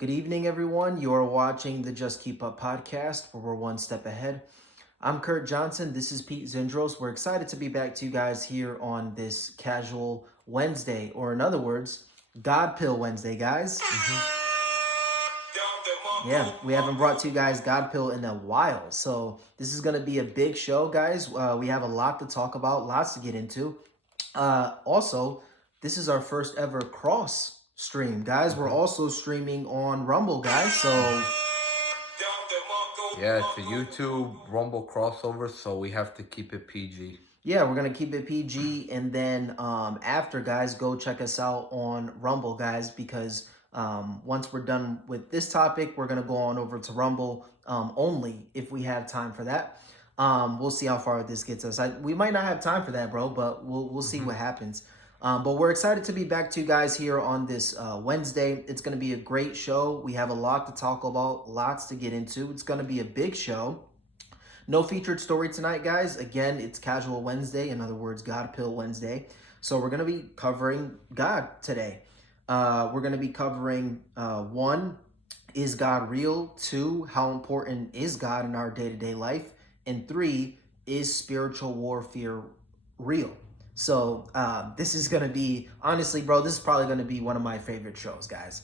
Good evening, everyone. You're watching the Just Keep Up podcast, where we're one step ahead. I'm Kurt Johnson. This is Pete Zindros. We're excited to be back to you guys here on this casual Wednesday, or in other words, God Pill Wednesday, guys. Yeah, we haven't brought to you guys God Pill in a while, so this is going to be a big show, guys. We have a lot to talk about, lots to get into. Also, this is our first ever cross stream, guys. We're also streaming on Rumble, guys. So yeah, it's a YouTube Rumble crossover, so we have to keep it PG. Yeah, we're gonna keep it PG, and then after, guys, go check us out on Rumble, guys, because once we're done with this topic, we're gonna go on over to Rumble only if we have time for that. We'll see how far this gets us. We might not have time for that, bro, but we'll see what happens. But we're excited to be back to you guys here on this Wednesday. It's going to be a great show. We have a lot to talk about, lots to get into. It's going to be a big show. No featured story tonight, guys. Again, it's Casual Wednesday. In other words, God Pill Wednesday. So we're going to be covering God today. We're going to be covering 1, is God real? 2, how important is God in our day-to-day life? And 3, is spiritual warfare real? So this is going to be, honestly, bro, this is probably going to be one of my favorite shows, guys.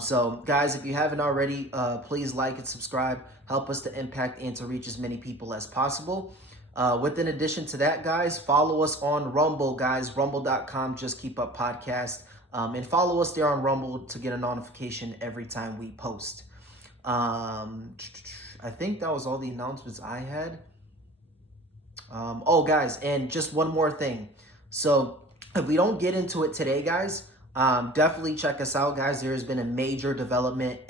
So, guys, if you haven't already, please like and subscribe. Help us to impact and to reach as many people as possible. In addition to that, guys, follow us on Rumble, guys. Rumble.com, Just Keep Up Podcast. And follow us there on Rumble to get a notification every time we post. I think that was all the announcements I had. Guys, and just one more thing. So if we don't get into it today, guys, definitely check us out, guys. There has been a major development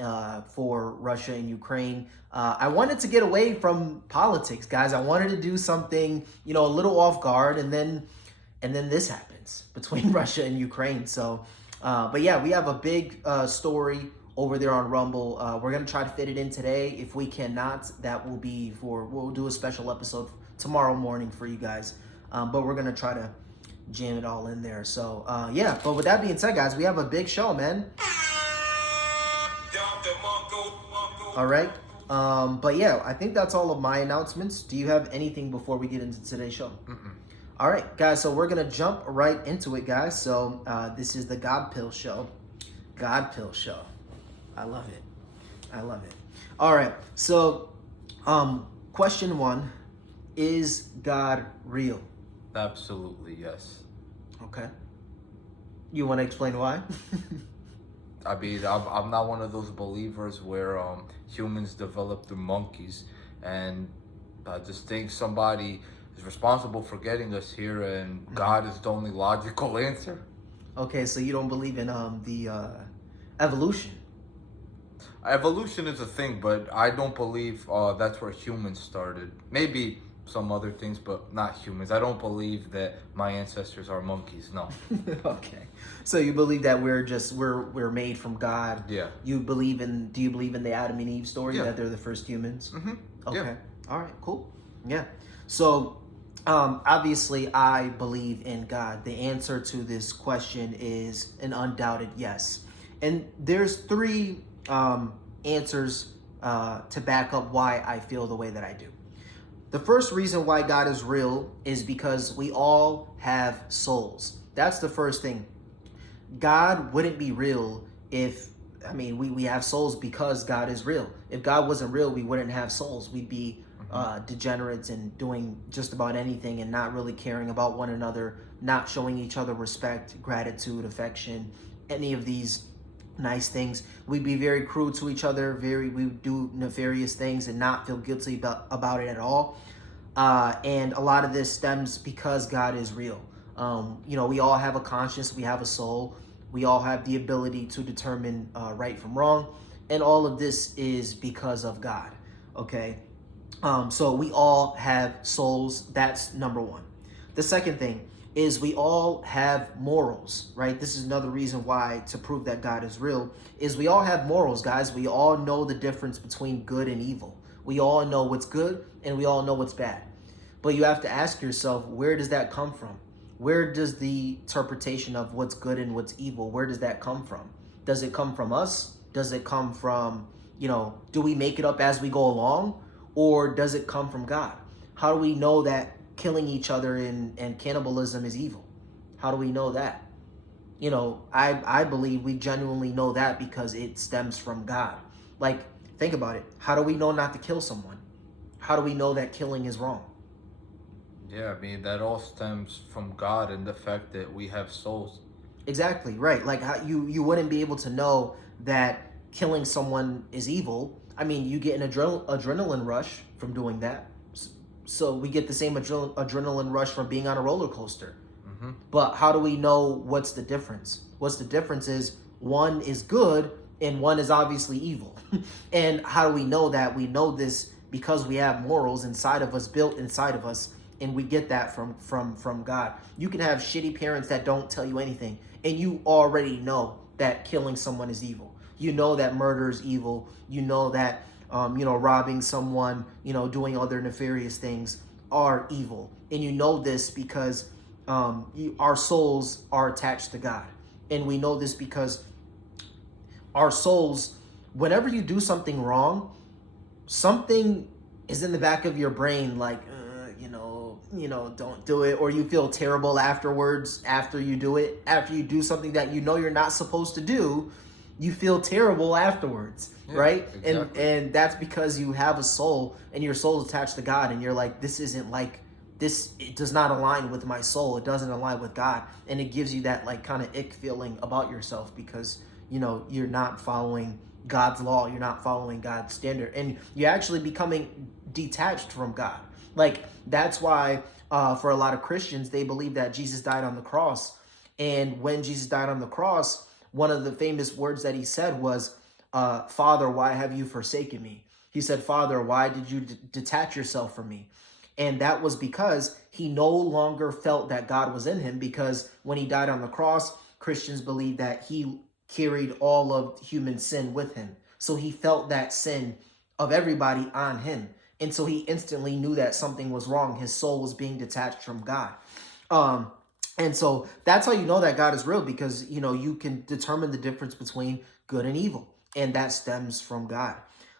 for Russia and Ukraine. I wanted to get away from politics, guys. I wanted to do something, a little off guard, and then this happens between Russia and Ukraine. So, but yeah, we have a big story over there on Rumble. We're gonna try to fit it in today. If we cannot, that will be we'll do a special episode tomorrow morning for you guys. But we're gonna try to jam it all in there. So yeah, but with that being said, guys, we have a big show, man. All right. But yeah, I think that's all of my announcements. Do you have anything before we get into today's show? All right, guys, so we're gonna jump right into it, guys. So this is the God Pill Show. God Pill Show. I love it. I love it. All right, so question 1, is God real? Absolutely, yes. Okay. You want to explain why? I mean, I'm not one of those believers where humans developed through monkeys, and I just think somebody is responsible for getting us here, and God is the only logical answer. Okay, so you don't believe in the evolution? Evolution is a thing, but I don't believe that's where humans started. Maybe some other things, but not humans. I don't believe that my ancestors are monkeys. No. Okay. So you believe that we're made from God? Yeah. Do you believe in the Adam and Eve story, that they're the first humans? Okay. Yeah. All right, cool. Yeah. So obviously I believe in God. The answer to this question is an undoubted yes. And there's 3 answers to back up why I feel the way that I do. The first reason why God is real is because we all have souls. That's the first thing. God wouldn't be real we have souls because God is real. If God wasn't real, we wouldn't have souls. We'd be degenerates and doing just about anything and not really caring about one another, not showing each other respect, gratitude, affection, any of these nice things. We'd be very cruel to each other. We would do nefarious things and not feel guilty about it at all. And a lot of this stems because God is real. We all have a conscience. We have a soul. We all have the ability to determine right from wrong. And all of this is because of God. Okay. So we all have souls. That's number 1. The second thing is we all have morals, right? This is another reason why, to prove that God is real, is we all have morals, guys. We all know the difference between good and evil. We all know what's good and we all know what's bad. But you have to ask yourself, where does that come from? Where does the interpretation of what's good and what's evil, where does that come from? Does it come from us? Does it come from, do we make it up as we go along, or does it come from God? How do we know that killing each other and cannibalism is evil? How do we know that? I believe we genuinely know that because it stems from God. Like, think about it. How do we know not to kill someone? How do we know that killing is wrong? Yeah, I mean, that all stems from God and the fact that we have souls. Exactly, right. Like, how you wouldn't be able to know that killing someone is evil. I mean, you get an adrenaline rush from doing that. So we get the same adrenaline rush from being on a roller coaster. Hmm. But how do we know what's the difference? What's the difference is one is good and one is obviously evil. And how do we know that? We know this because we have morals inside of us, built inside of us, and we get that from God. You can have shitty parents that don't tell you anything, and you already know that killing someone is evil. You know that murder is evil. You know that robbing someone, doing other nefarious things are evil, and you know this because our souls are attached to God. And we know this because our souls, whenever you do something wrong, something is in the back of your brain like, don't do it, or you feel terrible afterwards after you do it. After you do something that you're not supposed to do, you feel terrible afterwards, right? Exactly. And that's because you have a soul and your soul is attached to God, and you're like, this isn't like this, it does not align with my soul, it doesn't align with God, and it gives you that like kind of ick feeling about yourself because you're not following God's law, you're not following God's standard, and you're actually becoming detached from God. Like, that's why for a lot of Christians, they believe that Jesus died on the cross, and when Jesus died on the cross, one of the famous words that he said was, Father, why have you forsaken me? He said, Father, why did you detach yourself from me? And that was because he no longer felt that God was in him, because when he died on the cross, Christians believe that he carried all of human sin with him. So he felt that sin of everybody on him. And so he instantly knew that something was wrong. His soul was being detached from God. And so that's how you know that God is real, because, you can determine the difference between good and evil. And that stems from God.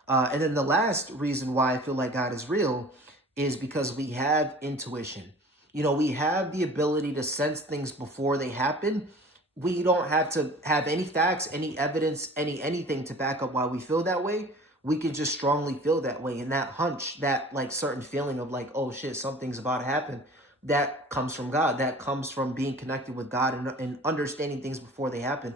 And then the last reason why I feel like God is real is because we have intuition. We have the ability to sense things before they happen. We don't have to have any facts, any evidence, anything to back up why we feel that way. We can just strongly feel that way. And that hunch, that like certain feeling of like, oh shit, something's about to happen, that comes from God. That comes from being connected with God and understanding things before they happen.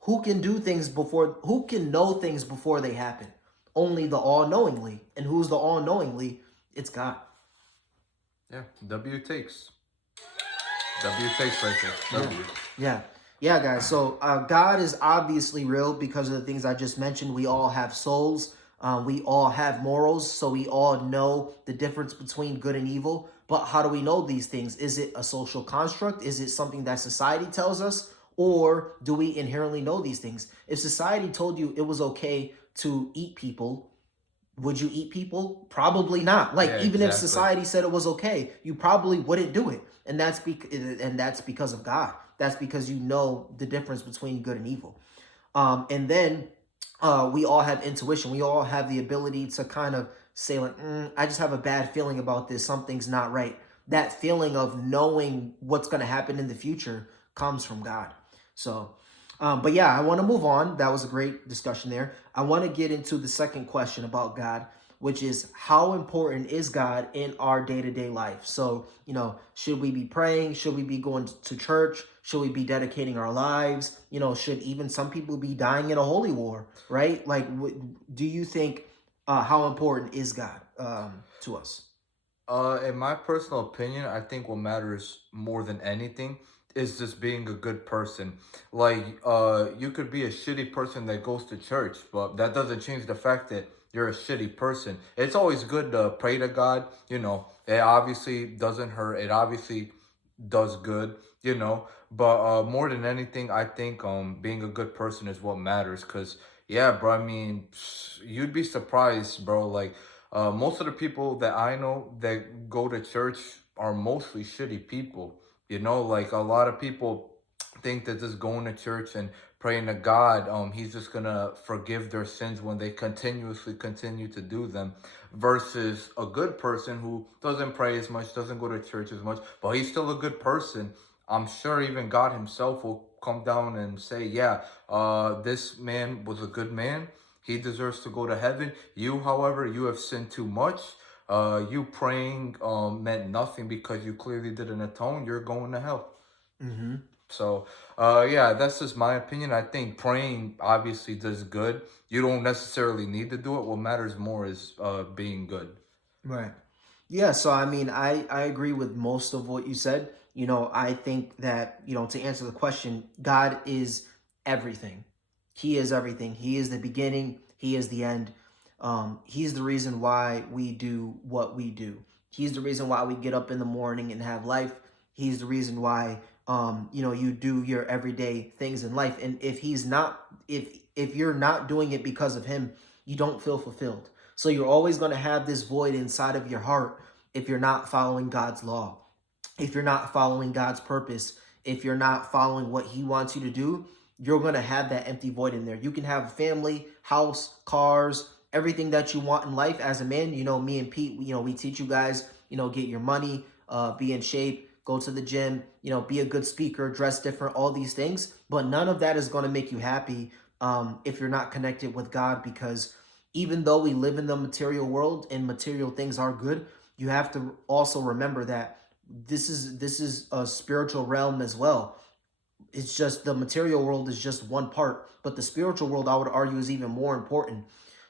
Who can who can know things before they happen? Only the all-knowingly. And who's the all-knowingly? It's God. Yeah, W takes. W takes right there. Yeah. W. Yeah. Yeah, guys. So God is obviously real because of the things I just mentioned. We all have souls. We all have morals. So we all know the difference between good and evil. But how do we know these things? Is it a social construct? Is it something that society tells us? Or do we inherently know these things? If society told you it was okay to eat people, would you eat people? Probably not. Like, Yeah, even if exactly. society said it was okay, you probably wouldn't do it. And that's because of God. That's because you know the difference between good and evil. And then we all have intuition. We all have the ability to kind of say like, I just have a bad feeling about this. Something's not right. That feeling of knowing what's going to happen in the future comes from God. So, but yeah, I want to move on. That was a great discussion there. I want to get into the second question about God, which is how important is God in our day-to-day life? So, should we be praying? Should we be going to church? Should we be dedicating our lives? Should even some people be dying in a holy war, right? Like, do you think, how important is God to us? In my personal opinion, I think what matters more than anything is just being a good person. Like, you could be a shitty person that goes to church, but that doesn't change the fact that you're a shitty person. It's always good to pray to God. It obviously doesn't hurt. It obviously does good. But more than anything, I think being a good person is what matters. Cause yeah, bro. I mean, you'd be surprised, bro. Like, most of the people that I know that go to church are mostly shitty people. Like a lot of people think that just going to church and praying to God, he's just gonna forgive their sins when they continuously continue to do them, versus a good person who doesn't pray as much, doesn't go to church as much, but he's still a good person. I'm sure even God himself will come down and say, yeah, this man was a good man. He deserves to go to heaven. You, however, you have sinned too much. You praying meant nothing because you clearly didn't atone. You're going to hell. Mm-hmm. So, yeah, that's just my opinion. I think praying obviously does good. You don't necessarily need to do it. What matters more is being good. Right. Yeah, so I mean, I agree with most of what you said. I think that, to answer the question, God is everything. He is everything. He is the beginning, he is the end. He's the reason why we do what we do. He's the reason why we get up in the morning and have life. He's the reason why you do your everyday things in life. And if you're not doing it because of him, you don't feel fulfilled. So you're always going to have this void inside of your heart if you're not following God's law, if you're not following God's purpose, if you're not following what he wants you to do. You're going to have that empty void in there. You can have family, house, cars, everything that you want in life as a man. Me and Pete, we teach you guys, get your money, be in shape, go to the gym, be a good speaker, dress different, all these things. But none of that is going to make you happy if you're not connected with God, because even though we live in the material world and material things are good, you have to also remember that this is a spiritual realm as well. It's just the material world is just one part, but the spiritual world, I would argue, is even more important.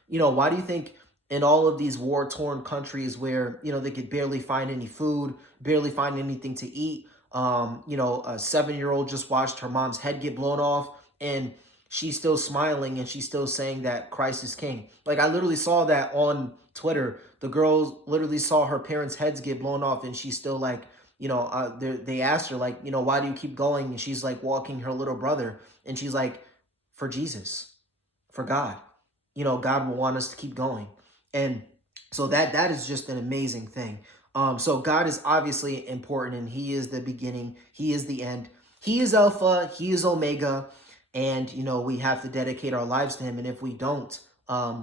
Why do you think in all of these war-torn countries where, they could barely find any food, barely find anything to eat, a 7-year-old just watched her mom's head get blown off, and she's still smiling and she's still saying that Christ is king. Like, I literally saw that on Twitter. The girl literally saw her parents' heads get blown off, and she's still like, they asked her, like, why do you keep going? And she's like walking her little brother, and she's like, for Jesus, for God. God will want us to keep going. And so that is just an amazing thing. So God is obviously important, and he is the beginning, he is the end, he is Alpha, he is Omega, and we have to dedicate our lives to him. And if we don't,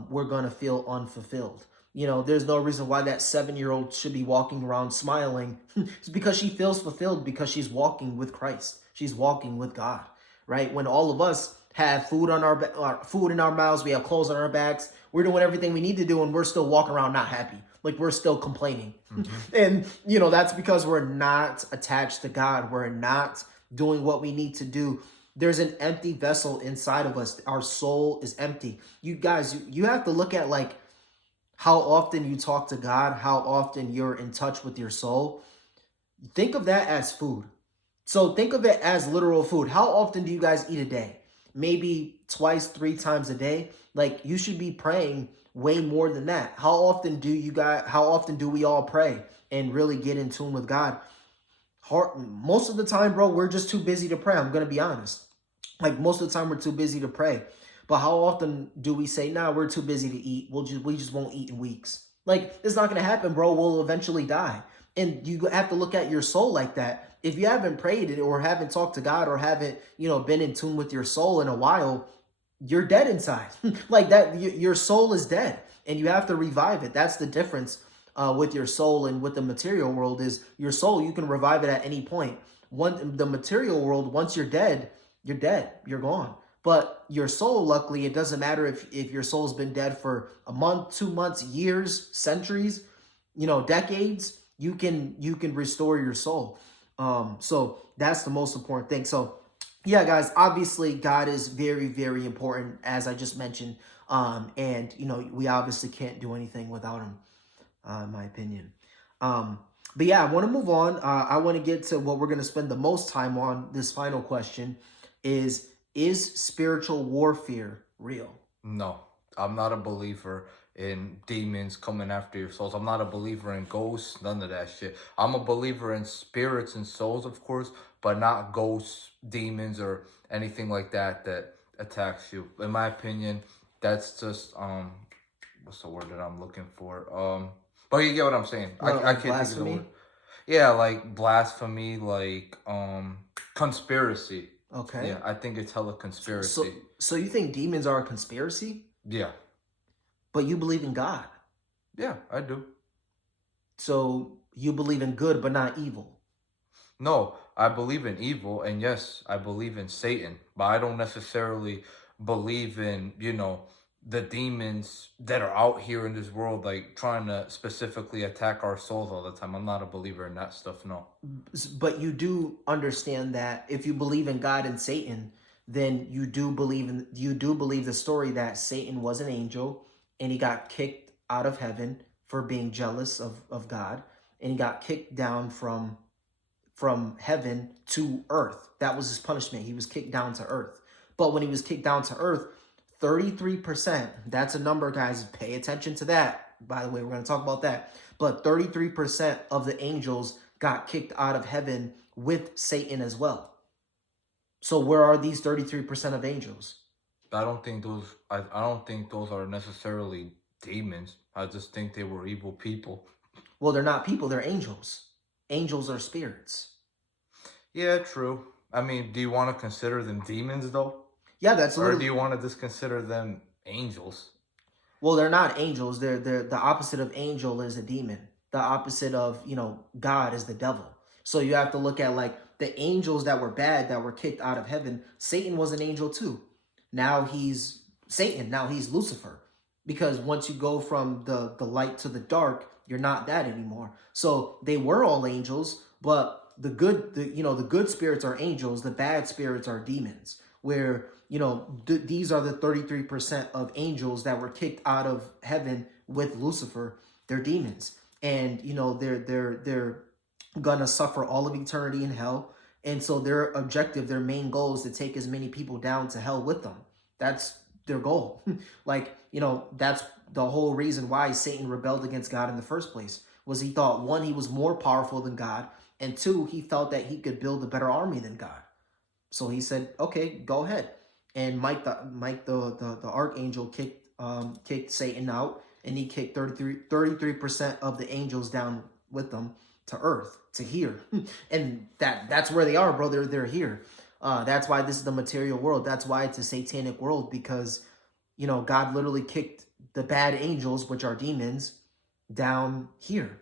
we're gonna feel unfulfilled. There's no reason why that 7-year-old should be walking around smiling. It's because she feels fulfilled, because she's walking with Christ. She's walking with God, right? When all of us have food on our food in our mouths, we have clothes on our backs, we're doing everything we need to do, and we're still walking around not happy. Like, we're still complaining. Mm-hmm. And, that's because we're not attached to God. We're not doing what we need to do. There's an empty vessel inside of us. Our soul is empty. You guys, you have to look at, like, how often you talk to God, how often you're in touch with your soul. Think of that as food. So think of it as literal food. How often do you guys eat a day? Maybe twice, 3 times a day. Like, you should be praying way more than that. How often do we all pray and really get in tune with God? Most of the time, bro, we're just too busy to pray. I'm going to be honest. Like, most of the time we're too busy to pray. But how often do we say, nah, we're too busy to eat. We just won't eat in weeks. Like, it's not going to happen, bro. We'll eventually die. And you have to look at your soul like that. If you haven't prayed it, or haven't talked to God, or haven't, been in tune with your soul in a while, you're dead inside. Like that, your soul is dead, and you have to revive it. That's the difference with your soul and with the material world. Is your soul, you can revive it at any point. The material world, once you're dead, you're gone. But your soul, luckily, it doesn't matter if your soul's been dead for a month, 2 months, years, centuries, decades. You can restore your soul. So that's the most important thing. So yeah, guys, obviously God is very, very important, as I just mentioned. And we obviously can't do anything without him, in my opinion. But yeah, I want to move on. I want to get to what we're going to spend the most time on. This final question is spiritual warfare real? No, I'm not a believer in demons coming after your souls. I'm not a believer in ghosts, none of that shit. I'm a believer in spirits and souls, of course, but not ghosts, demons, or anything like that attacks you. In my opinion, that's just what's the word that I'm looking for? But you get what I'm saying. I can't think of the word. Yeah, like blasphemy, like conspiracy. Okay. Yeah, I think it's hella So conspiracy. so you think demons are a conspiracy, Yeah, but you believe in God. yeah, I do. So you believe in good but not evil. No, I believe in evil, and yes, I believe in Satan, but I don't necessarily believe in, the demons that are out here in this world, like trying to specifically attack our souls all the time. I'm not a believer in that stuff, no. But you do understand that if you believe in God and Satan, then you do believe the story that Satan was an angel and he got kicked out of heaven for being jealous of God, and he got kicked down from heaven to earth. That was his punishment. He was kicked down to earth. But when he was kicked down to earth, 33%, that's a number, guys. Pay attention to that. By the way, we're going to talk about that. But 33% of the angels got kicked out of heaven with Satan as well. So where are these 33% of angels? I don't think those are necessarily demons. I just think they were evil people. Well, they're not people, they're angels. Angels are spirits. Yeah, true. I mean, do you want to consider them demons though? Yeah, that's Or do literally. you want to just consider them angels? Well, they're not angels. They're the opposite of angel is a demon. The opposite of, God is the devil. So you have to look at like the angels that were bad that were kicked out of heaven. Satan was an angel too. Now he's Satan. Now he's Lucifer. Because once you go from the light to the dark, you're not that anymore. So they were all angels, but the good spirits are angels, the bad spirits are demons. Where these are the 33% of angels that were kicked out of heaven with Lucifer. They're demons, and they're gonna suffer all of eternity in hell. And so their objective, their main goal, is to take as many people down to hell with them. That's their goal. Like, that's the whole reason why Satan rebelled against God in the first place. Was he thought, one, he was more powerful than God, and two, he felt that he could build a better army than God. So he said, "Okay, go ahead." And Mike the archangel kicked Satan out, and he kicked 33% of the angels down with them to earth, to here. And that's where they are, brother. They're here. That's why this is the material world. That's why it's a satanic world, because God literally kicked the bad angels, which are demons, down here.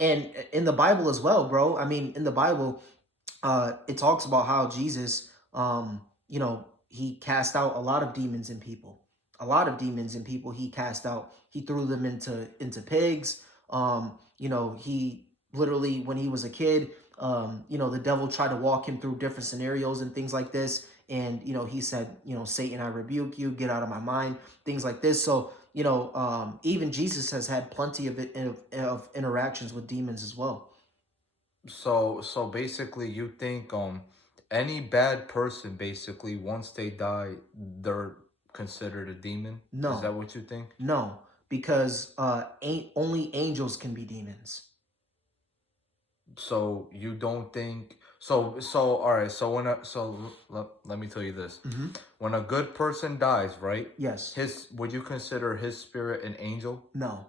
And in the Bible as well, bro. I mean, in the Bible, it talks about how Jesus, he cast out a lot of demons in people. A lot of demons in people he cast out. He threw them into pigs. He literally, when he was a kid, the devil tried to walk him through different scenarios and things like this. And, he said, Satan, I rebuke you, get out of my mind, things like this. So, even Jesus has had plenty of interactions with demons as well. So basically, you think any bad person, basically, once they die, they're considered a demon? Is No, that what you think? no, because ain't only angels can be demons. So you don't think so all right, so let me tell you this. Mm-hmm. When a good person dies, right? Yes. His Would you consider his spirit an angel? No.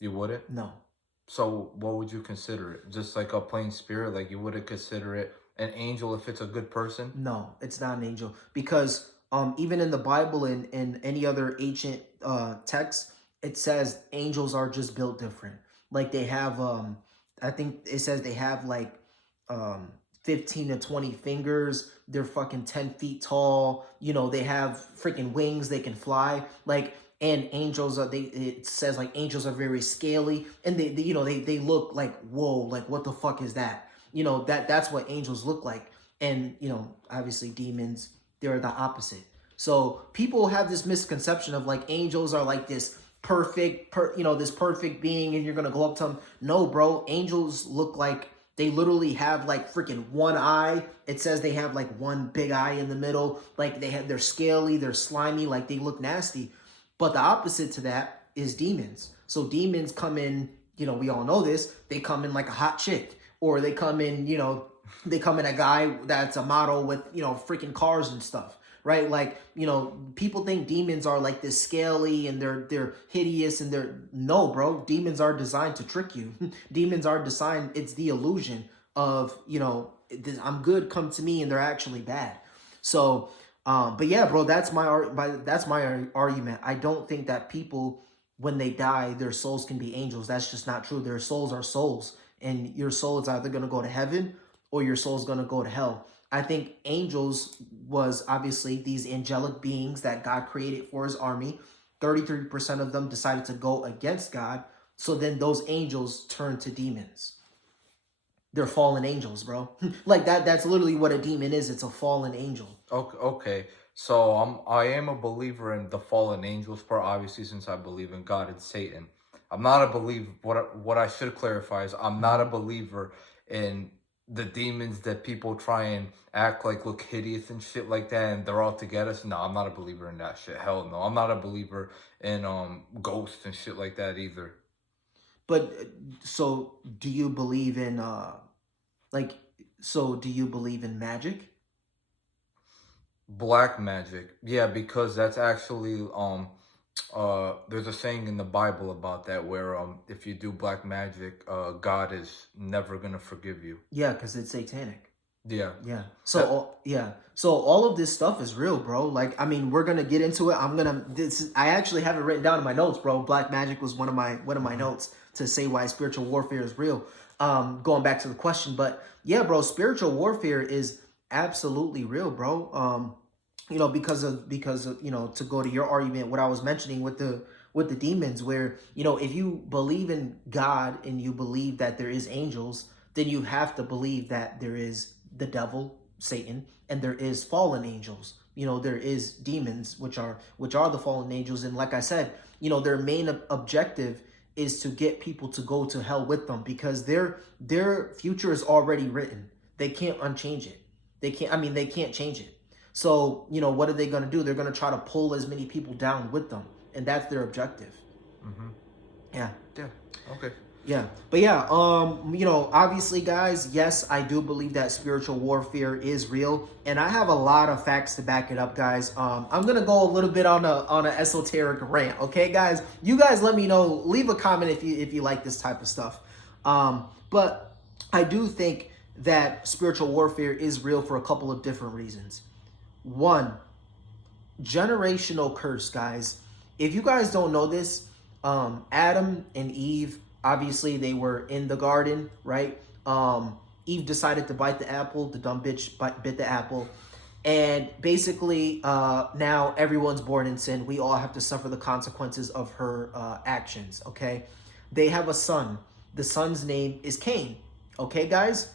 You wouldn't? No. So what would you consider it? Just like a plain spirit? Like you wouldn't consider it an angel if it's a good person? No, it's not an angel, because even in the Bible and in any other ancient text, it says angels are just built different. Like they have I think it says they have like um 15 to 20 fingers. They're fucking 10 feet tall. They have freaking wings. They can fly. Like, and angels are, it says like angels are very scaly, and they look like, whoa, like what the fuck is that? That's what angels look like. And obviously demons, they're the opposite. So people have this misconception of like angels are like this this perfect being, and you're gonna go up to them. No, bro, angels look like they literally have like freaking one eye. It says they have like one big eye in the middle. Like they're scaly, they're slimy, like they look nasty. But the opposite to that is demons. So demons come in, we all know this, they come in like a hot chick, or they come in, they come in a guy that's a model with, freaking cars and stuff. Right? Like, people think demons are like this scaly and they're hideous, and no, bro, demons are designed to trick you. Demons are designed, it's the illusion of, I'm good, come to me, and they're actually bad. So, but yeah, bro, that's my argument. I don't think that people, when they die, their souls can be angels. That's just not true. Their souls are souls, and your soul is either gonna go to heaven or your soul's gonna go to hell. I think angels was obviously these angelic beings that God created for his army. 33% of them decided to go against God. So then those angels turned to demons. They're fallen angels, bro. Like that's literally what a demon is. It's a fallen angel. Okay. So I am a believer in the fallen angels part, obviously, since I believe in God and Satan. I'm not a believer. What I should clarify is I'm not a believer in the demons that people try and act like look hideous and shit like that, and they're out to get us. No, I'm not a believer in that shit. Hell no. I'm not a believer in ghosts and shit like that either. But so do you believe in like so do you believe in magic? Black magic. Yeah, because that's actually there's a saying in the Bible about that where if you do black magic, God is never gonna forgive you. Yeah, because it's satanic. Yeah. Yeah. So That, yeah. So all of this stuff is real, bro. Like I mean, we're gonna get into it. I actually have it written down in my notes, bro. Black magic was one of my notes to say why spiritual warfare is real. Going back to the question, but yeah, bro, spiritual warfare is absolutely real, bro. Because of to go to your argument, what I was mentioning with the demons, where if you believe in God and you believe that there is angels, then you have to believe that there is the devil, Satan, and there is fallen angels. There is demons, which are the fallen angels, and like I said, their main objective is to get people to go to hell with them because their future is already written. They can't unchange it. They can't change it. So, what are they going to do? They're going to try to pull as many people down with them. And that's their objective. mm-hmm. Yeah. Yeah. Okay. Yeah. But yeah, obviously, guys, yes, I do believe that spiritual warfare is real. And I have a lot of facts to back it up, guys. I'm going to go a little bit on an esoteric rant. Okay, guys? You guys let me know. Leave a comment if you like this type of stuff. But I do think that spiritual warfare is real for a couple of different reasons. One, generational curse, guys. If you guys don't know this, Adam and Eve, obviously they were in the garden, right? Eve decided to bite the apple. The dumb bitch bit the apple. And basically, now everyone's born in sin. We all have to suffer the consequences of her actions, okay? They have a son. The son's name is Cain, okay, guys?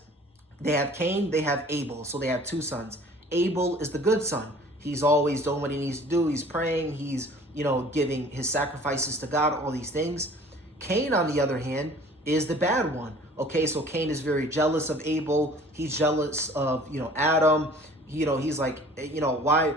They have Cain, they have Abel. So they have two sons. Abel is the good son. He's always doing what he needs to do. He's praying. He's, giving his sacrifices to God, all these things. Cain, on the other hand, is the bad one. Okay, so Cain is very jealous of Abel. He's jealous of, Adam. He's like, why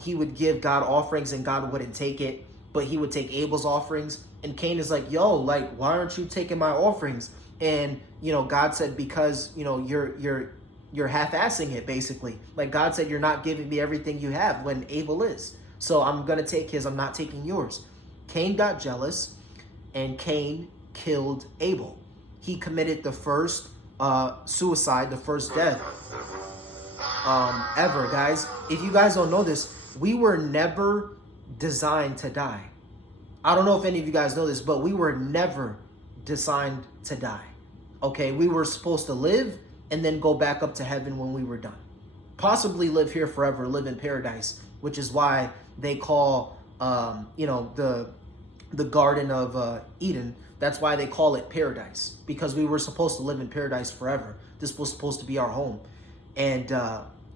he would give God offerings and God wouldn't take it, but he would take Abel's offerings. And Cain is like, yo, like, why aren't you taking my offerings? And, God said, because, you're half-assing it, basically. Like God said, you're not giving me everything you have when Abel is. So I'm going to take his, I'm not taking yours. Cain got jealous and Cain killed Abel. He committed the first suicide, the first death ever, guys. If you guys don't know this, we were never designed to die. I don't know if any of you guys know this, but we were never designed to die. Okay, we were supposed to live and then go back up to heaven when we were done. Possibly live here forever, live in paradise, which is why they call, the Garden of Eden. That's why they call it paradise, because we were supposed to live in paradise forever. This was supposed to be our home. And,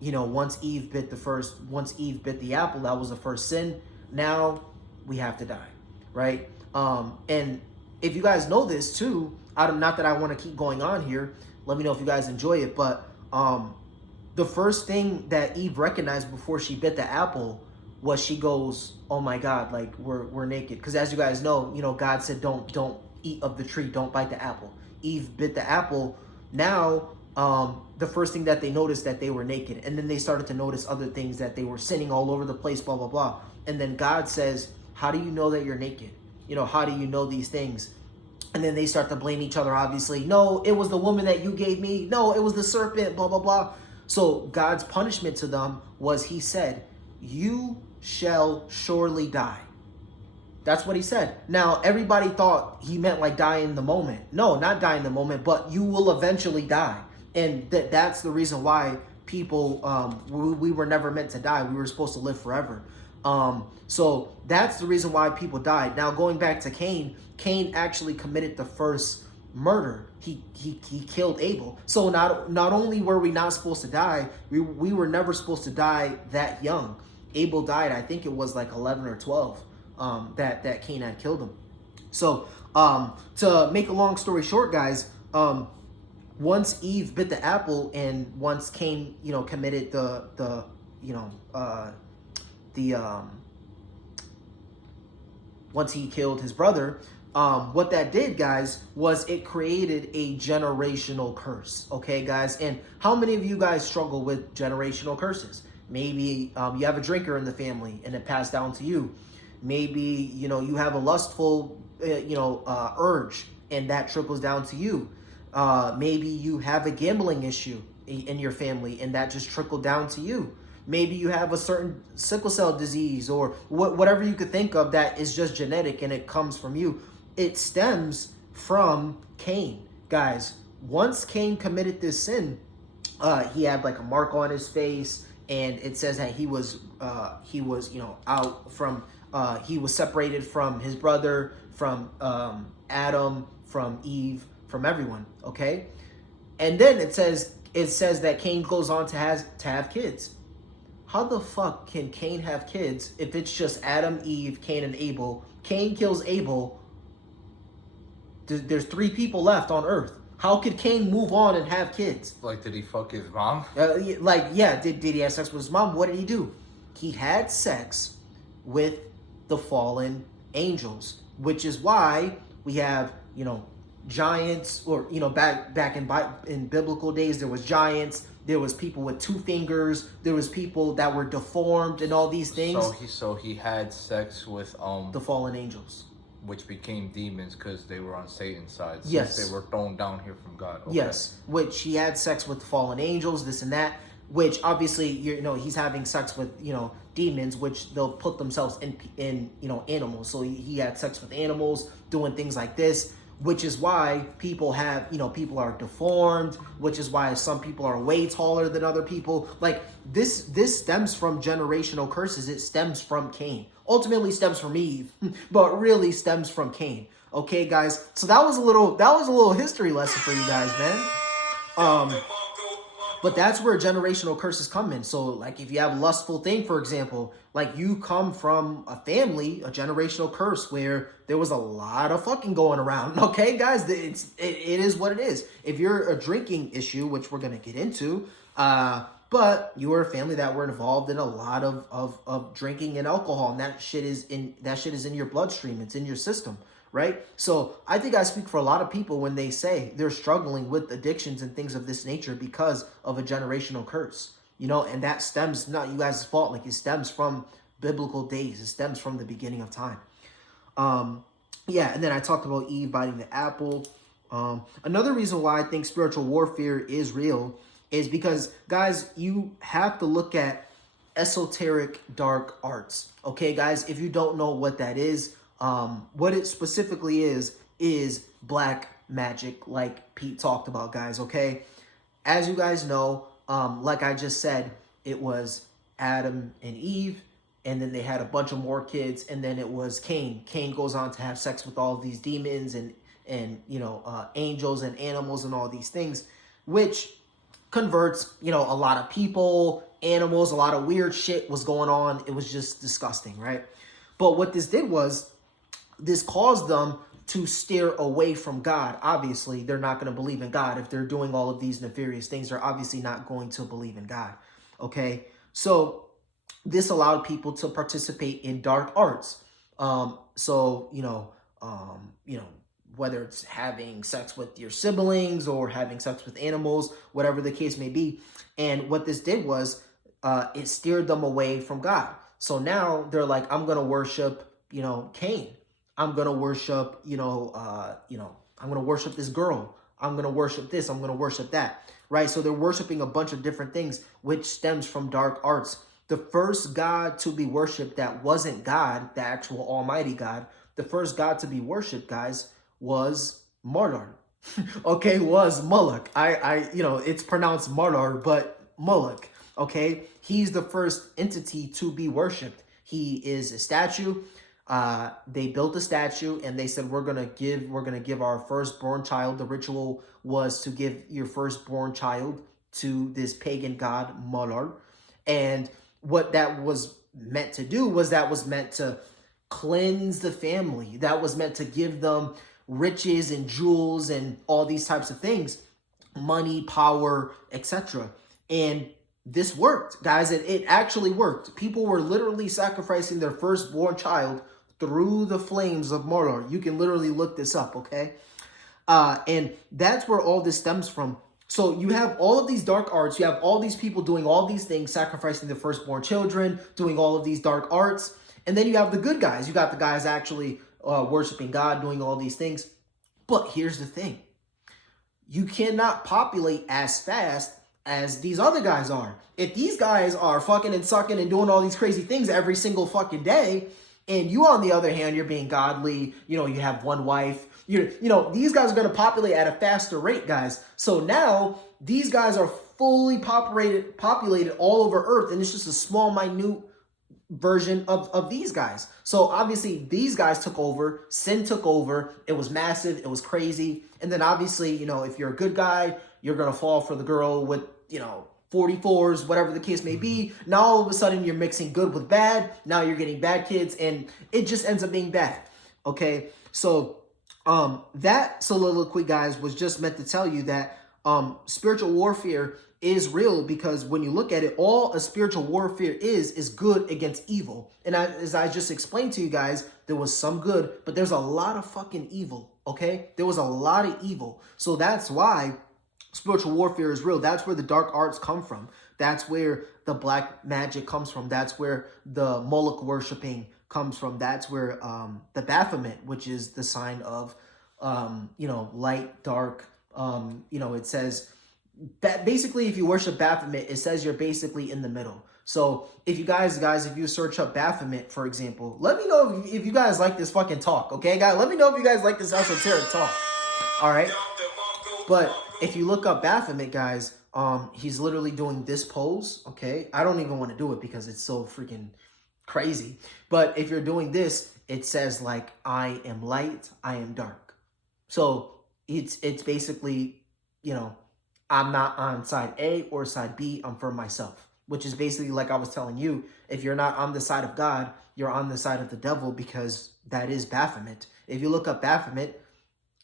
once Eve bit the apple, that was the first sin. Now we have to die, right? And if you guys know this too, not that I want to keep going on here, let me know if you guys enjoy it. But the first thing that Eve recognized before she bit the apple was she goes, "Oh my God, like we're naked." Because as you guys know, God said, "Don't eat of the tree, don't bite the apple." Eve bit the apple. Now, the first thing that they noticed that they were naked, and then they started to notice other things, that they were sinning all over the place, blah blah blah. And then God says, "How do you know that you're naked? How do you know these things?" And then they start to blame each other, obviously. No, it was the woman that you gave me. No, it was the serpent, blah, blah, blah. So God's punishment to them was, he said, you shall surely die. That's what he said. Now, everybody thought he meant like die in the moment. No, not die in the moment, but you will eventually die. And that's the reason why people, we were never meant to die. We were supposed to live forever. So that's the reason why people died. Now, going back to Cain, Cain actually committed the first murder. He killed Abel. So not only were we not supposed to die, we were never supposed to die that young. Abel died, I think it was like 11 or 12. That Cain had killed him. So to make a long story short, guys, once Eve bit the apple and once Cain, committed once he killed his brother, what that did, guys, was it created a generational curse. Okay, guys, and how many of you guys struggle with generational curses? Maybe you have a drinker in the family and it passed down to you. Maybe, you have a lustful, urge and that trickles down to you. Maybe you have a gambling issue in your family and that just trickled down to you. Maybe you have a certain sickle cell disease or whatever you could think of that is just genetic and it comes from you. It stems from Cain. Guys, once Cain committed this sin, he had like a mark on his face, and it says that he was out from, he was separated from his brother, from Adam, from Eve, from everyone. Okay, and then it says that Cain goes on to have kids. How the fuck can Cain have kids if it's just Adam, Eve, Cain, and Abel? Cain kills Abel. There's 3 people left on Earth. How could Cain move on and have kids? Like, did he fuck his mom? Did he have sex with his mom? What did he do? He had sex with the fallen angels, which is why we have, giants, or, back in biblical days, there was giants, there was people with 2 fingers, there was people that were deformed and all these things. So he had sex with the fallen angels, which became demons because they were on Satan's side. Since yes, they were thrown down here from God. Okay. Yes, which he had sex with fallen angels, this and that. Which obviously, he's having sex with demons, which they'll put themselves in animals. So he had sex with animals, doing things like this. Which is why people are deformed, which is why some people are way taller than other people. Like, this stems from generational curses. It stems from Cain. Ultimately stems from Eve, but really stems from Cain. Okay, guys? So that was a little history lesson for you guys, man. But that's where generational curses come in. So, like, if you have a lustful thing, for example, like, you come from a family, a generational curse where there was a lot of fucking going around. Okay, guys, it is what it is. If you're a drinking issue, which we're gonna get into, but you were a family that were involved in a lot of drinking and alcohol, and that shit is in your bloodstream. It's in your system. Right? So I think I speak for a lot of people when they say they're struggling with addictions and things of this nature because of a generational curse, and that stems, not you guys' fault, like, it stems from biblical days. It stems from the beginning of time. And then I talked about Eve biting the apple. Another reason why I think spiritual warfare is real is because, guys, you have to look at esoteric dark arts. Okay, guys, if you don't know what that is, what it specifically is black magic, like Pete talked about, guys. Okay, as you guys know, like I just said, it was Adam and Eve, and then they had a bunch of more kids, and then it was Cain. Cain goes on to have sex with all of these demons and angels and animals and all these things, which converts a lot of people, animals, a lot of weird shit was going on. It was just disgusting, right? But what this did was, this caused them to steer away from God. Obviously, they're not going to believe in God. If they're doing all of these nefarious things, they're obviously not going to believe in God. Okay? So this allowed people to participate in dark arts. Whether it's having sex with your siblings or having sex with animals, whatever the case may be. And what this did was, it steered them away from God. So now they're like, I'm going to worship, Cain. I'm going to worship, I'm going to worship this girl. I'm going to worship this. I'm going to worship that. Right? So they're worshiping a bunch of different things, which stems from dark arts. The first God to be worshipped that wasn't God, the actual Almighty God, the first God to be worshipped, guys, was Mardar. Okay, was Moloch. It's pronounced Mardar, but Moloch. Okay, he's the first entity to be worshipped. He is a statue. They built a statue and they said, we're gonna give our firstborn child. The ritual was to give your firstborn child to this pagan god Mardar. And what that was meant to do was that was meant to cleanse the family. That was meant to give them riches and jewels and all these types of things, money, power, etc. And this worked, guys. It actually worked. People were literally sacrificing their firstborn child through the flames of Mardar. You can literally look this up, okay? And that's where all this stems from. So you have all of these dark arts. You have all these people doing all these things, sacrificing their firstborn children, doing all of these dark arts. And then you have the good guys. You got the guys actually worshiping God, doing all these things. But here's the thing. You cannot populate as fast as these other guys are. If these guys are fucking and sucking and doing all these crazy things every single fucking day, and you, on the other hand, you're being godly, you have one wife, these guys are going to populate at a faster rate, guys. So now these guys are fully populated all over Earth, and it's just a small, minute version of these guys. So obviously these guys took over, sin took over, it was massive, it was crazy. And then obviously, if you're a good guy, you're going to fall for the girl with, 44s, whatever the case may be. Now all of a sudden you're mixing good with bad. Now you're getting bad kids and it just ends up being bad. Okay. So that soliloquy, guys, was just meant to tell you that spiritual warfare is real, because when you look at it, all a spiritual warfare is good against evil. And as I just explained to you guys, there was some good, but there's a lot of fucking evil. Okay. There was a lot of evil. So that's why spiritual warfare is real. That's where the dark arts come from. That's where the black magic comes from. That's where the Moloch worshiping comes from. That's where the Baphomet, which is the sign of, light, dark. It says that basically if you worship Baphomet, it says you're basically in the middle. So if you guys, if you search up Baphomet, for example, let me know if you guys like this fucking talk. Okay, guys, let me know if you guys like this esoteric talk. All right. But if you look up Baphomet, guys, he's literally doing this pose, okay? I don't even want to do it because it's so freaking crazy. But if you're doing this, it says like, I am light, I am dark. So it's basically, I'm not on side A or side B, I'm for myself. Which is basically like I was telling you, if you're not on the side of God, you're on the side of the devil, because that is Baphomet. If you look up Baphomet,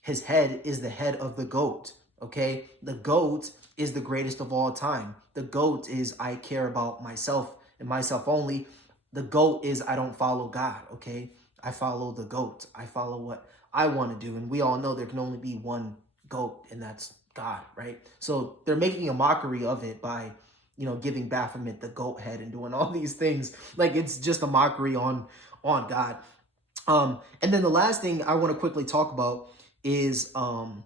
his head is the head of the goat, okay? The goat is the greatest of all time. The goat is, I care about myself and myself only. The goat is, I don't follow God, okay? I follow the goat. I follow what I want to do. And we all know there can only be one goat, and that's God, right? So they're making a mockery of it by, giving Baphomet the goat head and doing all these things. Like, it's just a mockery on God. And then the last thing I want to quickly talk about is Aleister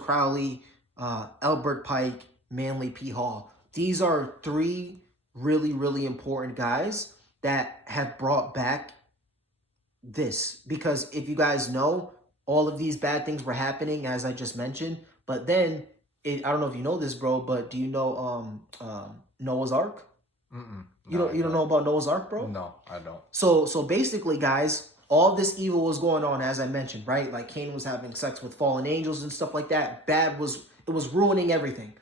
Crowley, Albert Pike, Manly P. Hall. These are three really, really important guys that have brought back this. Because if you guys know, all of these bad things were happening, as I just mentioned. But then, I don't know if you know this, bro, but do you know Noah's Ark? Mm-mm. You don't know about Noah's Ark, bro? No, I don't. So basically, guys, all this evil was going on, as I mentioned, right? Like Cain was having sex with fallen angels and stuff like that. It was ruining everything.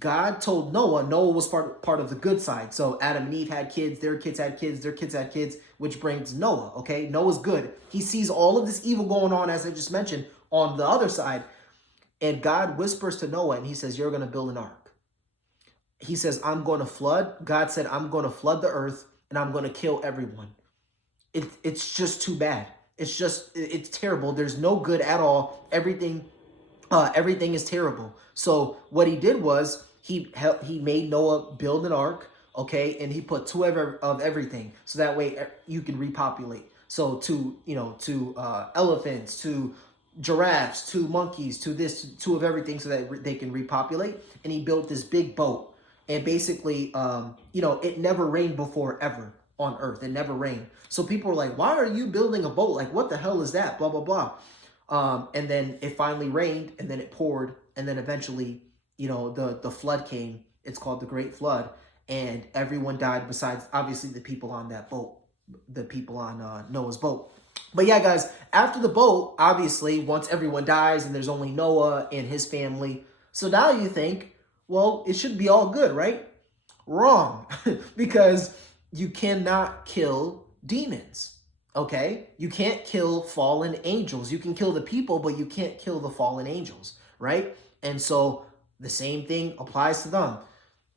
God told Noah was part of the good side. So Adam and Eve had kids, their kids had kids, their kids had kids, which brings Noah, okay? Noah's good. He sees all of this evil going on, as I just mentioned, on the other side. And God whispers to Noah and he says, you're going to build an ark. He says, I'm going to flood. God said, I'm going to flood the earth and I'm going to kill everyone. It's just too bad. It's terrible. There's no good at all. Everything is terrible. So what he did was he made Noah build an ark, okay? And he put two of everything. So that way you can repopulate. So to, elephants, to giraffes, to monkeys, to this, to of everything, so that they can repopulate. And he built this big boat. And basically, it never rained before ever on Earth. It never rained. So people were like, why are you building a boat? Like, what the hell is that? Blah, blah, blah. And then it finally rained, and then it poured. And then eventually, the flood came. It's called the Great Flood. And everyone died besides, obviously, the people on that boat, the people on Noah's boat. But yeah, guys, after the boat, obviously, once everyone dies and there's only Noah and his family. So now you think, well, it should be all good, right? Wrong. Because you cannot kill demons. Okay? You can't kill fallen angels. You can kill the people, but you can't kill the fallen angels, right? And so the same thing applies to them.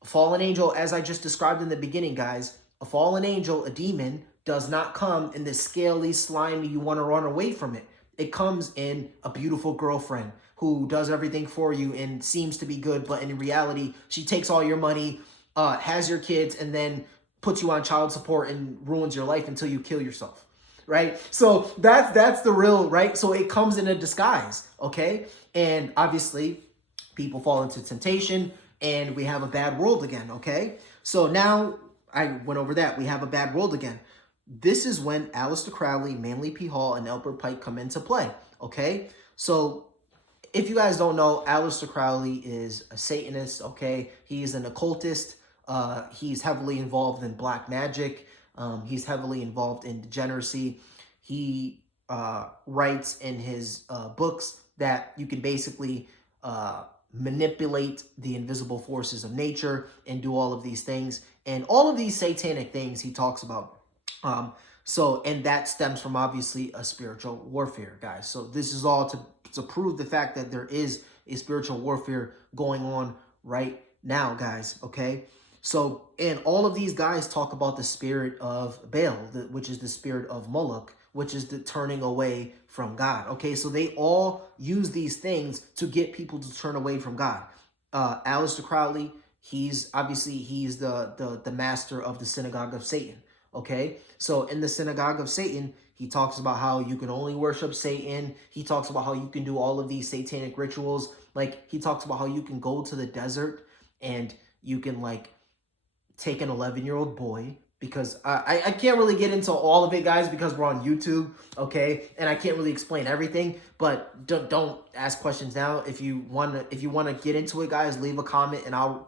A fallen angel, as I just described in the beginning, guys, a fallen angel, a demon, does not come in this scaly, slimy, you want to run away from it. It comes in a beautiful girlfriend who does everything for you and seems to be good, but in reality, she takes all your money, has your kids, and then puts you on child support and ruins your life until you kill yourself, right? So that's the real, right? So it comes in a disguise, okay? And obviously, people fall into temptation, and we have a bad world again, okay? So now, I went over that. We have a bad world again. This is when Aleister Crowley, Manly P. Hall, and Albert Pike come into play, okay? So if you guys don't know, Aleister Crowley is a Satanist, okay? He's an occultist. He's heavily involved in black magic. He's heavily involved in degeneracy. He writes in his books that you can basically manipulate the invisible forces of nature and do all of these things. And all of these satanic things he talks about. And that stems from obviously a spiritual warfare, guys. So this is all to prove the fact that there is a spiritual warfare going on right now, guys. Okay. So, and all of these guys talk about the spirit of Baal, which is the spirit of Moloch, which is the turning away from God. Okay. So they all use these things to get people to turn away from God. Aleister Crowley, he's the master of the synagogue of Satan. Okay, so in the synagogue of Satan, he talks about how you can only worship Satan. He talks about how you can do all of these satanic rituals. Like, he talks about how you can go to the desert and you can, like, take an 11-year-old boy, because I can't really get into all of it, guys, because we're on YouTube, okay? And I can't really explain everything, but don't ask questions now. If you want to get into it, guys, leave a comment and I'll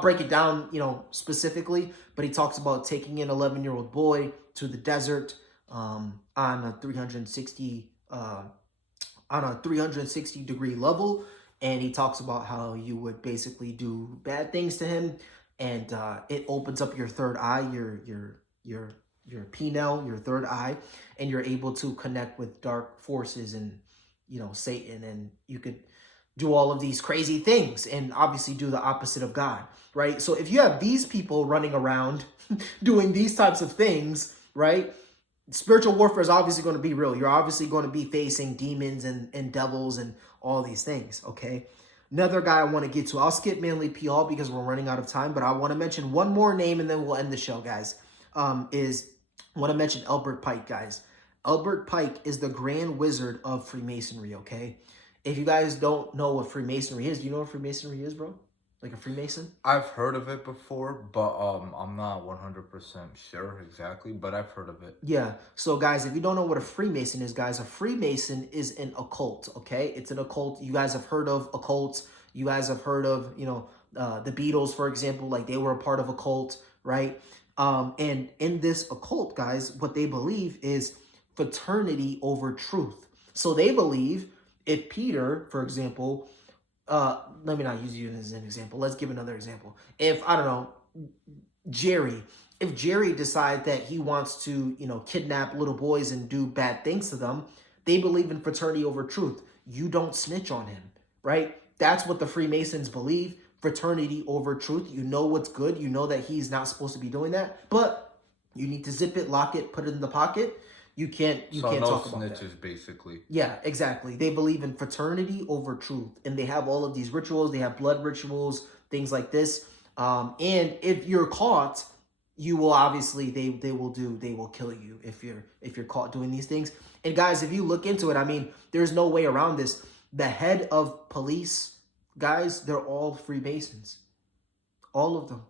break it down, specifically. But he talks about taking an 11-year-old boy to the desert on a 360 degree level, and he talks about how you would basically do bad things to him, and it opens up your third eye, your pineal, your third eye, and you're able to connect with dark forces and Satan, and you could do all of these crazy things and obviously do the opposite of God, right? So if you have these people running around doing these types of things, right? Spiritual warfare is obviously going to be real. You're obviously going to be facing demons and devils and all these things, okay? Another guy I want to get to, I'll skip Manly P. Hall because we're running out of time, but I want to mention one more name and then we'll end the show, guys. I want to mention Albert Pike, guys. Albert Pike is the Grand Wizard of Freemasonry, okay? If you guys don't know what Freemasonry is, do you know what Freemasonry is, bro? Like a Freemason? I've heard of it before, but I'm not 100% sure exactly, but I've heard of it. Yeah. So, guys, if you don't know what a Freemason is, guys, a Freemason is an occult, okay? It's an occult. You guys have heard of occults. You guys have heard of, the Beatles, for example, like they were a part of a cult, right? And in this occult, guys, what they believe is fraternity over truth. So they believe if Peter, for example, let me not use you as an example. Let's give another example. If, I don't know, if Jerry decides that he wants to, kidnap little boys and do bad things to them, they believe in fraternity over truth. You don't snitch on him, right? That's what the Freemasons believe. Fraternity over truth. You know what's good. You know that he's not supposed to be doing that, but you need to zip it, lock it, put it in the pocket. You can't talk about that. Snitches, basically. Yeah, exactly. They believe in fraternity over truth, and they have all of these rituals. They have blood rituals, things like this. And if you're caught, you will obviously they will kill you if you're caught doing these things. And guys, if you look into it, I mean, there's no way around this. The head of police, guys, they're all Freemasons, all of them.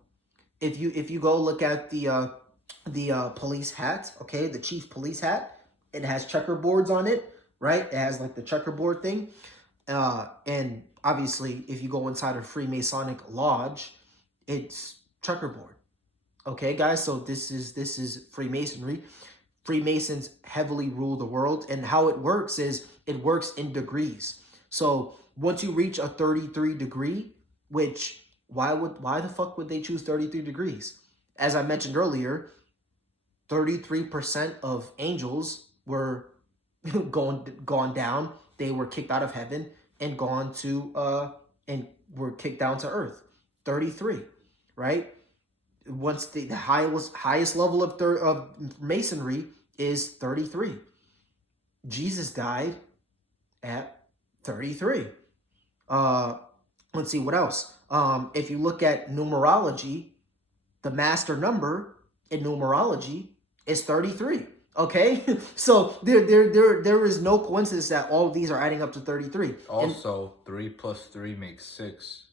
If you go look at the police hat, okay, the chief police hat, it has checkerboards on it, right? It has like the checkerboard thing, and obviously, if you go inside a Freemasonic lodge, it's checkerboard. Okay, guys, so this is Freemasonry. Freemasons heavily rule the world, and how it works is it works in degrees. So once you reach a 33 degree, which why the fuck would they choose 33 degrees? As I mentioned earlier, 33% of angels were gone down. They were kicked out of heaven and gone to and were kicked down to earth. 33, right? Once the highest level of masonry is 33. Jesus died at 33. Let's see what else. If you look at numerology, the master number in numerology is 33. Okay, so there is no coincidence that all of these are adding up to 33. Also, 3 plus 3 makes 6.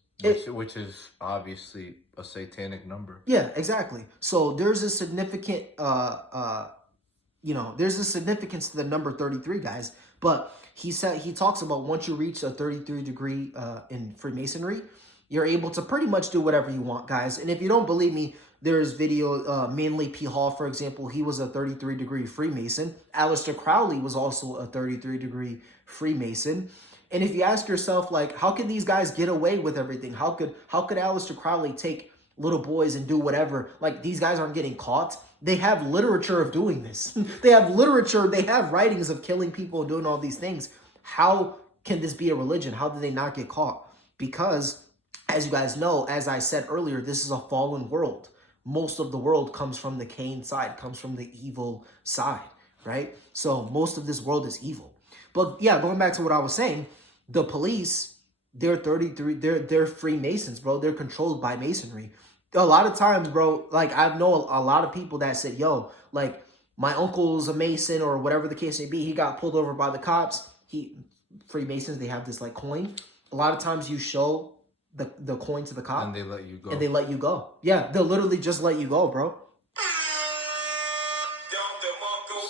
Which is obviously a satanic number. Yeah, exactly. So there's a significant, there's a significance to the number 33, guys. But he talks about once you reach a 33 degree in Freemasonry, you're able to pretty much do whatever you want, guys. And if you don't believe me, there's video, Manly P. Hall, for example, he was a 33 degree Freemason. Aleister Crowley was also a 33 degree Freemason. And if you ask yourself, like, how can these guys get away with everything? How could Aleister Crowley take little boys and do whatever? Like, these guys aren't getting caught. They have literature of doing this. They have literature. They have writings of killing people and doing all these things. How can this be a religion? How did they not get caught? Because, as you guys know, as I said earlier, this is a fallen world. Most of the world comes from the Cain side, comes from the evil side, right? So most of this world is evil. But yeah, going back to what I was saying, the police, they're 33, they're Freemasons, bro. They're controlled by masonry. A lot of times, bro, like I know a lot of people that said, yo, like my uncle's a Mason or whatever the case may be. He got pulled over by the cops. Freemasons, they have this like coin. A lot of times you show the coin to the cop. And they let you go. And they let you go. Yeah, they'll literally just let you go, bro.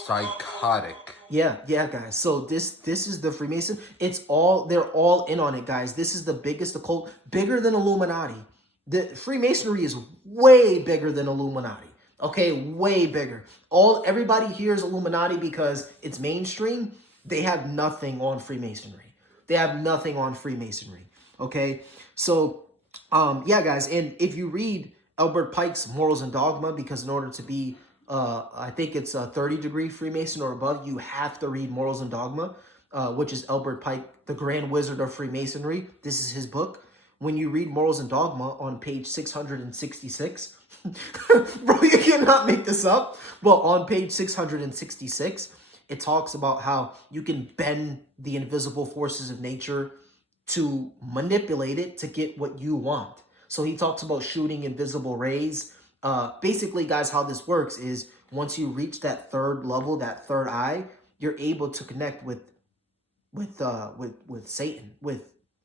Psychotic. Yeah, guys. So this is the Freemason. They're all in on it, guys. This is the biggest occult, bigger than Illuminati. The Freemasonry is way bigger than Illuminati. Okay, way bigger. Everybody hears Illuminati because it's mainstream. They have nothing on Freemasonry. They have nothing on Freemasonry. Okay, so yeah, guys. And if you read Albert Pike's Morals and Dogma, because in order to be I think it's a 30 degree Freemason or above, you have to read Morals and Dogma, which is Albert Pike, the Grand Wizard of Freemasonry. This is his book. When you read Morals and Dogma on page 666, bro, you cannot make this up. But on page 666, it talks about how you can bend the invisible forces of nature to manipulate it to get what you want. So he talks about shooting invisible rays. Basically, guys, how this works is once you reach that third level, that third eye, you're able to connect with Satan,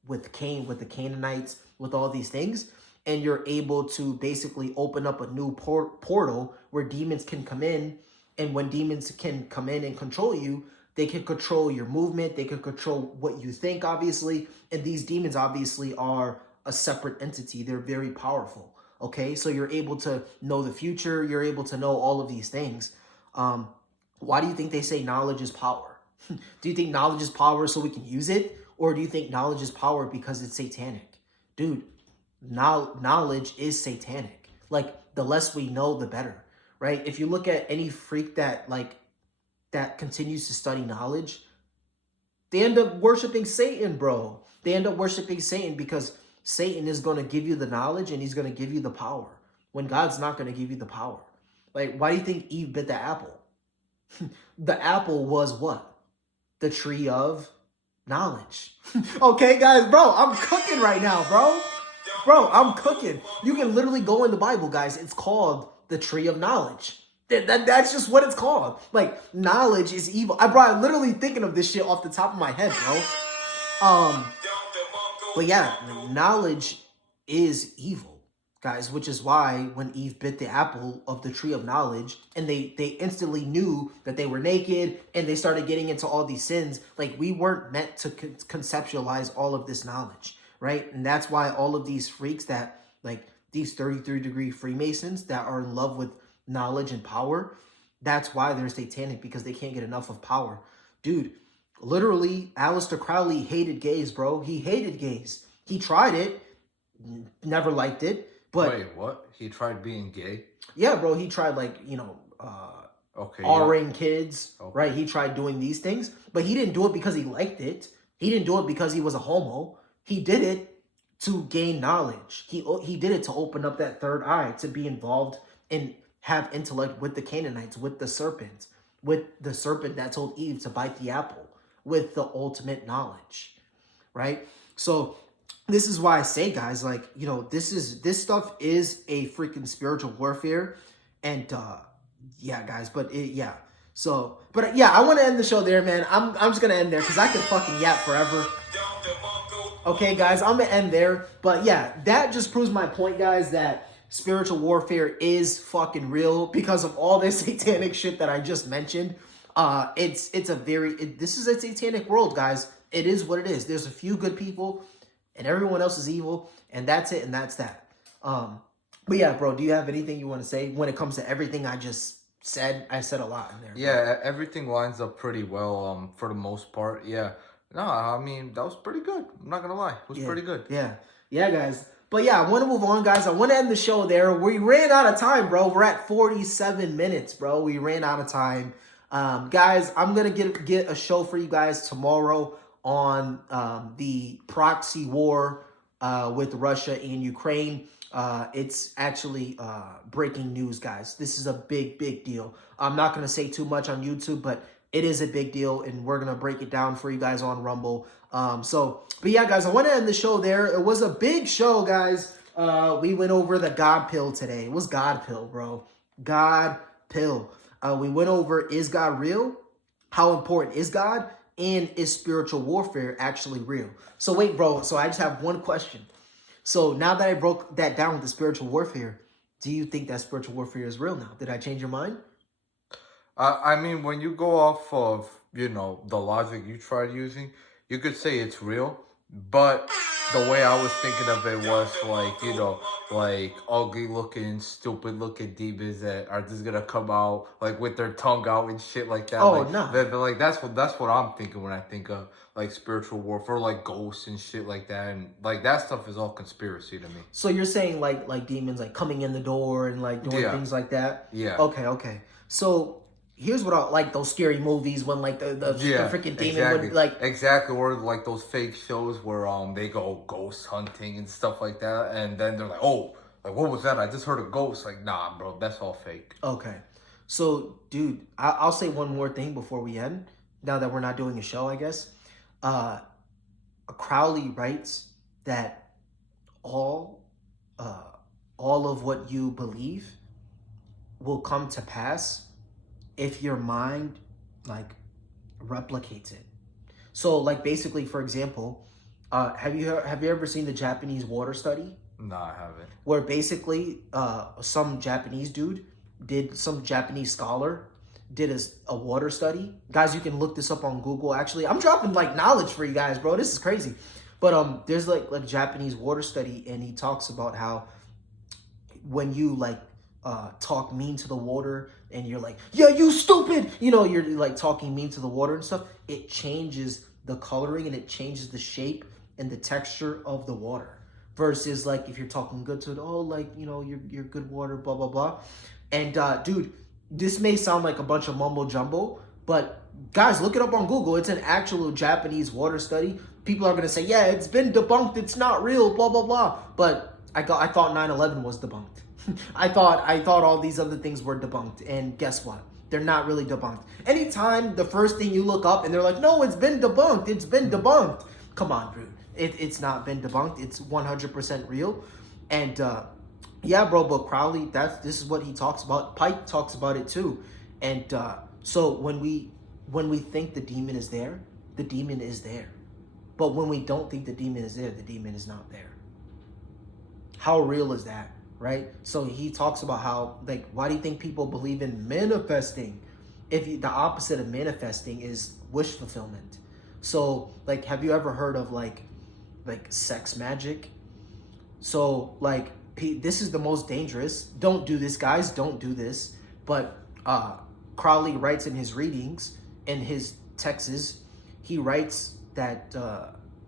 with Cain, with the Canaanites, with all these things, and you're able to basically open up a new portal where demons can come in. And when demons can come in and control you, they can control your movement. They can control what you think, obviously. And these demons obviously are a separate entity. They're very powerful. Okay, so you're able to know the future. You're able to know all of these things. Why do you think they say knowledge is power? Do you think knowledge is power so we can use it? Or do you think knowledge is power because it's satanic? Dude, knowledge is satanic. Like, the less we know, the better, right? If you look at any freak that continues to study knowledge, they end up worshiping Satan, bro. They end up worshiping Satan because Satan is going to give you the knowledge and he's going to give you the power when God's not going to give you the power. Like, why do you think Eve bit the apple? The apple was what? The tree of knowledge. Okay, guys, bro, I'm cooking right now, bro. Bro, I'm cooking. You can literally go in the Bible, guys. It's called the tree of knowledge. That's just what it's called. Like, knowledge is evil. I'm literally thinking of this shit off the top of my head, bro. But yeah, knowledge is evil, guys, which is why when Eve bit the apple of the tree of knowledge and they instantly knew that they were naked and they started getting into all these sins, like, we weren't meant to conceptualize all of this knowledge, right? And that's why all of these freaks that, like, these 33-degree Freemasons that are in love with knowledge and power, that's why they're satanic, because they can't get enough of power. Dude, literally, Aleister Crowley hated gays, bro. He hated gays. He tried it, never liked it. But wait, what? He tried being gay? Yeah, bro. He tried, like, okay, R-ing kids, right? He tried doing these things, but he didn't do it because he liked it. He didn't do it because he was a homo. He did it to gain knowledge. He did it to open up that third eye, to be involved and have intellect with the Canaanites, with the serpent that told Eve to bite the apple, with the ultimate knowledge, right? So this is why I say, guys, like, this stuff is a freaking spiritual warfare. And yeah, guys, but yeah. So, but yeah, I want to end the show there, man. I'm just gonna end there because I could fucking yap forever. Okay, guys, I'm gonna end there. But yeah, that just proves my point, guys, that spiritual warfare is fucking real because of all this satanic shit that I just mentioned. This is a satanic world, guys. It is what it is. There's a few good people and everyone else is evil, and that's it, and that's that. But yeah, bro, do you have anything you want to say when it comes to everything I just said? I said a lot in there. Yeah, everything lines up pretty well, for the most part. Yeah. No, I mean, that was pretty good. I'm not gonna lie. It was pretty good. Yeah. Yeah, guys. But yeah, I want to move on, guys. I want to end the show there. We ran out of time, bro. We're at 47 minutes, bro. We ran out of time. Guys, I'm going to get a show for you guys tomorrow on the proxy war with Russia and Ukraine. It's actually breaking news, guys. This is a big, big deal. I'm not going to say too much on YouTube, but it is a big deal, and we're going to break it down for you guys on Rumble. But yeah, guys, I want to end the show there. It was a big show, guys. We went over the God pill today. It was God pill, bro. God pill. We went over, is God real? How important is God? And is spiritual warfare actually real? So wait, bro. So I just have one question. So now that I broke that down with the spiritual warfare, do you think that spiritual warfare is real now? Did I change your mind? I mean, when you go off of, the logic you tried using, you could say it's real. But the way I was thinking of it was like, like ugly looking, stupid looking demons that are just gonna come out like with their tongue out and shit like that. Oh, like, no. Like that's what I'm thinking when I think of like spiritual warfare, like ghosts and shit like that. And like that stuff is all conspiracy to me. So you're saying like demons like coming in the door and like doing things like that? Yeah. Okay. So here's what I like, those scary movies when like the freaking demon would like exactly, or like those fake shows where they go ghost hunting and stuff like that, and then they're like, oh, like what was that? I just heard a ghost. Like, nah, bro, that's all fake. Okay, so dude, I'll say one more thing before we end. Now that we're not doing a show, I guess. Crowley writes that all of what you believe will come to pass if your mind like replicates it. So like basically, for example, have you ever seen the Japanese water study? No, I haven't. Where basically some Japanese scholar did a water study. Guys, you can look this up on Google. Actually, I'm dropping like knowledge for you guys, bro. This is crazy. But there's like Japanese water study, and he talks about how when you like talk mean to the water and you're like, yeah, you stupid, you're like talking mean to the water and stuff, it changes the coloring and it changes the shape and the texture of the water, versus like if you're talking good to it, oh, like, you're good water, blah blah blah. And dude, this may sound like a bunch of mumbo jumbo, but guys, look it up on Google. It's an actual Japanese water study. People are gonna say, yeah, it's been debunked, it's not real, blah blah blah, but I thought 9/11 was debunked. I thought all these other things were debunked, and guess what? They're not really debunked. Anytime the first thing you look up and they're like, no, it's been debunked. It's been debunked. Come on, dude. It's not been debunked. It's 100% real. And Yeah, bro, but Crowley, this is what he talks about. Pike talks about it too. And so when we think the demon is there, the demon is there. But when we don't think the demon is there, the demon is not there. How real is that, right? So he talks about how, like, why do you think people believe in manifesting? The opposite of manifesting is wish fulfillment. So, like, have you ever heard of like sex magic? So, like, this is the most dangerous. Don't do this, guys. Don't do this. But Crowley writes in his readings, in his texts, he writes that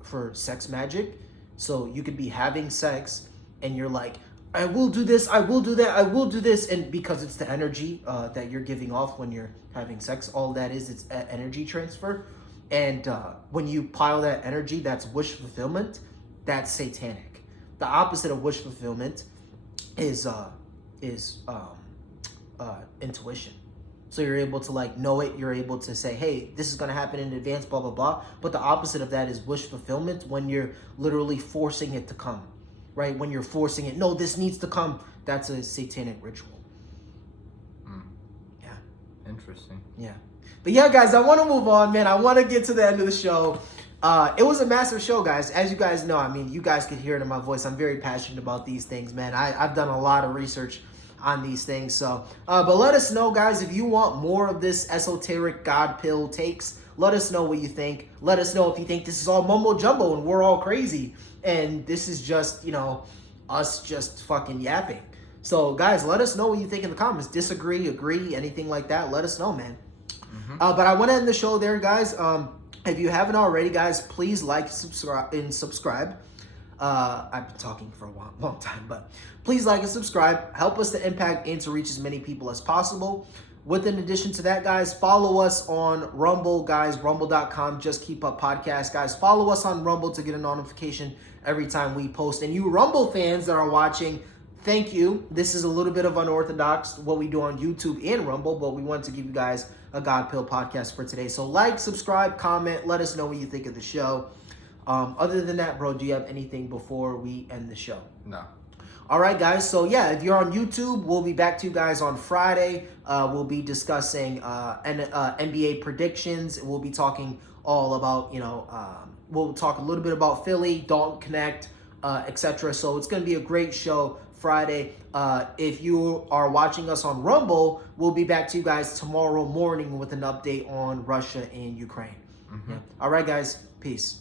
for sex magic, so you could be having sex and you're like, I will do this, I will do that, I will do this. And because it's the energy that you're giving off when you're having sex, all that is, it's energy transfer. And when you pile that energy, that's wish fulfillment, that's satanic. The opposite of wish fulfillment is intuition. So you're able to like know it. You're able to say, hey, this is going to happen in advance, blah, blah, blah. But the opposite of that is wish fulfillment, when you're literally forcing it to come, right? When you're forcing it, no, this needs to come. That's a satanic ritual. Yeah. Interesting. Yeah. But yeah, guys, I want to move on, man. I want to get to the end of the show. It was a massive show, guys. As you guys know, I mean, you guys could hear it in my voice. I'm very passionate about these things, man. I've done a lot of research on these things. So, but let us know, guys, if you want more of this esoteric God pill takes. Let us know what you think. Let us know if you think this is all mumbo jumbo and we're all crazy and this is just, us just fucking yapping. So, guys, let us know what you think in the comments. Disagree, agree, anything like that. Let us know, man. But I want to end the show there, guys. If you haven't already, guys, please like, subscribe. I've been talking for a long time, but please like and subscribe. Help us to impact and to reach as many people as possible. With in addition to that, guys, follow us on Rumble, guys, rumble.com. Just Keep Up Podcast, guys. Follow us on Rumble to get a notification every time we post. And you Rumble fans that are watching, thank you. This is a little bit of unorthodox, what we do on YouTube and Rumble, but we want to give you guys a God Pill podcast for today. So like, subscribe, comment, let us know what you think of the show. Other than that, bro, do you have anything before we end the show? No. All right, guys. So yeah, if you're on YouTube, we'll be back to you guys on Friday. We'll be discussing NBA predictions. We'll be talking all about, we'll talk a little bit about Philly, Dalton Connect, etc. So it's going to be a great show Friday. If you are watching us on Rumble, we'll be back to you guys tomorrow morning with an update on Russia and Ukraine. Yeah. All right, guys. Peace.